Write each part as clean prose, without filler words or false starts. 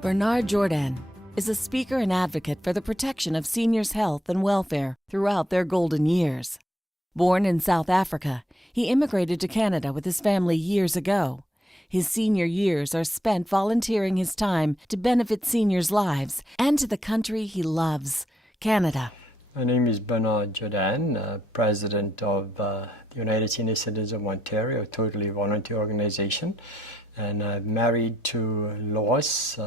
Bernard Jourdain is a speaker and advocate for the protection of seniors' health and welfare throughout their golden years. Born in South Africa, he immigrated to Canada with his family years ago. His senior years are spent volunteering his time to benefit seniors' lives and to the country he loves, Canada. My name is Bernard Jourdain, President of the United Senior Citizens of Ontario, a totally volunteer organization. And I'm married to Lois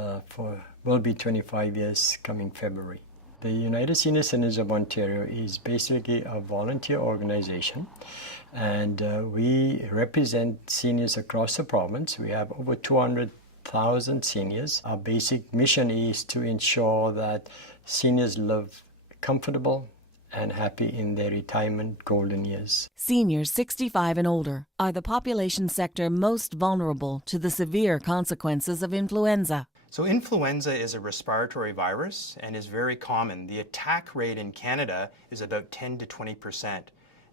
will be 25 years coming February. The United Senior Citizens of Ontario is basically a volunteer organization, and we represent seniors across the province. We have over 200,000 seniors. Our basic mission is to ensure that seniors live comfortable and happy in their retirement golden years. Seniors 65 and older are the population sector most vulnerable to the severe consequences of influenza. So influenza is a respiratory virus and is very common. The attack rate in Canada is about 10 to 20%.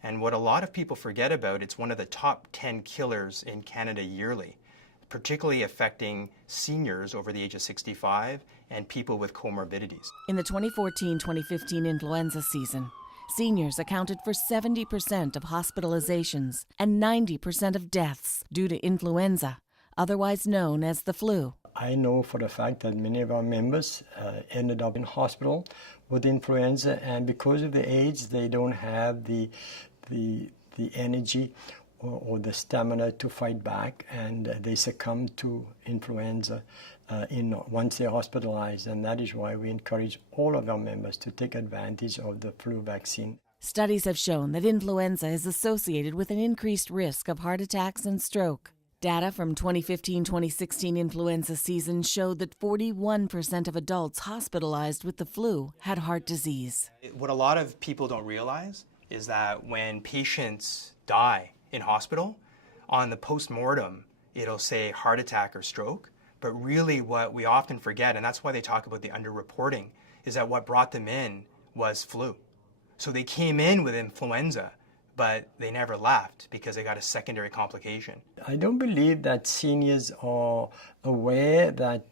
And what a lot of people forget about, it's one of the top 10 killers in Canada yearly, particularly affecting seniors over the age of 65 and people with comorbidities. In the 2014-2015 influenza season, seniors accounted for 70% of hospitalizations and 90% of deaths due to influenza, otherwise known as the flu. I know for a fact that many of our members ended up in hospital with influenza, and because of the age, they don't have the energy or the stamina to fight back, and they succumb to influenza once they're hospitalized. And that is why we encourage all of our members to take advantage of the flu vaccine. Studies have shown that influenza is associated with an increased risk of heart attacks and stroke. Data from 2015-2016 influenza season showed that 41% of adults hospitalized with the flu had heart disease. What a lot of people don't realize is that when patients die in hospital, on the post-mortem, it'll say heart attack or stroke. But really what we often forget, and that's why they talk about the underreporting, is that what brought them in was flu. So they came in with influenza, but they never left because they got a secondary complication. I don't believe that seniors are aware that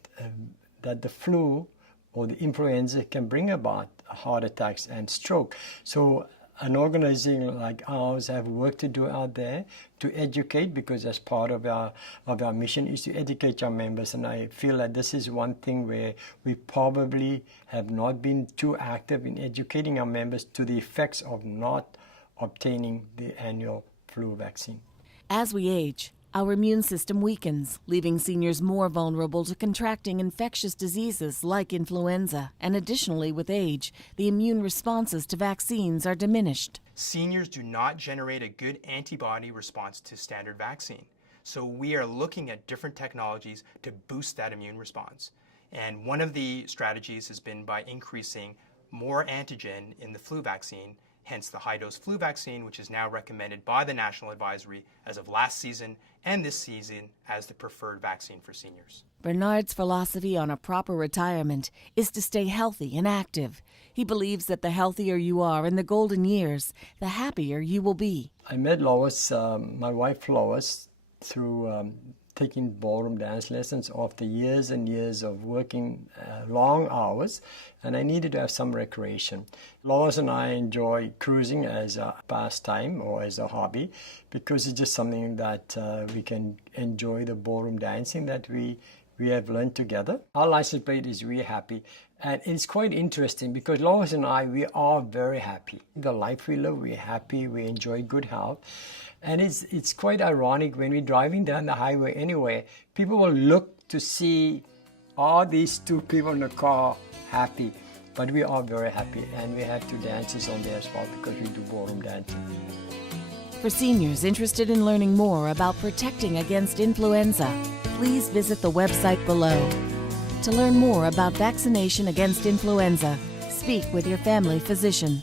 the flu or the influenza can bring about heart attacks and stroke. So an organization like ours have work to do out there to educate, because as part of our mission is to educate our members. And I feel that this is one thing where we probably have not been too active in educating our members to the effects of not obtaining the annual flu vaccine. As we age, our immune system weakens, leaving seniors more vulnerable to contracting infectious diseases like influenza. And additionally, with age, the immune responses to vaccines are diminished. Seniors do not generate a good antibody response to standard vaccine. So we are looking at different technologies to boost that immune response. And one of the strategies has been by increasing more antigen in the flu vaccine, hence the high-dose flu vaccine, which is now recommended by the National Advisory as of last season and this season as the preferred vaccine for seniors. Bernard's philosophy on a proper retirement is to stay healthy and active. He believes that the healthier you are in the golden years, the happier you will be. I met Lois, my wife Lois, through taking ballroom dance lessons after years and years of working long hours, and I needed to have some recreation. Lois and I enjoy cruising as a pastime or as a hobby, because it's just something that we can enjoy the ballroom dancing that we have learned together. Our license plate is "We're Happy," and it's quite interesting because Lois and I, we are very happy. The life we live, we're happy, we enjoy good health. And it's quite ironic when we're driving down the highway anywhere, people will look to see, are these two people in the car happy? But we are very happy, and we have two dances on there as well because we do ballroom dancing. For seniors interested in learning more about protecting against influenza, please visit the website below. To learn more about vaccination against influenza, speak with your family physician.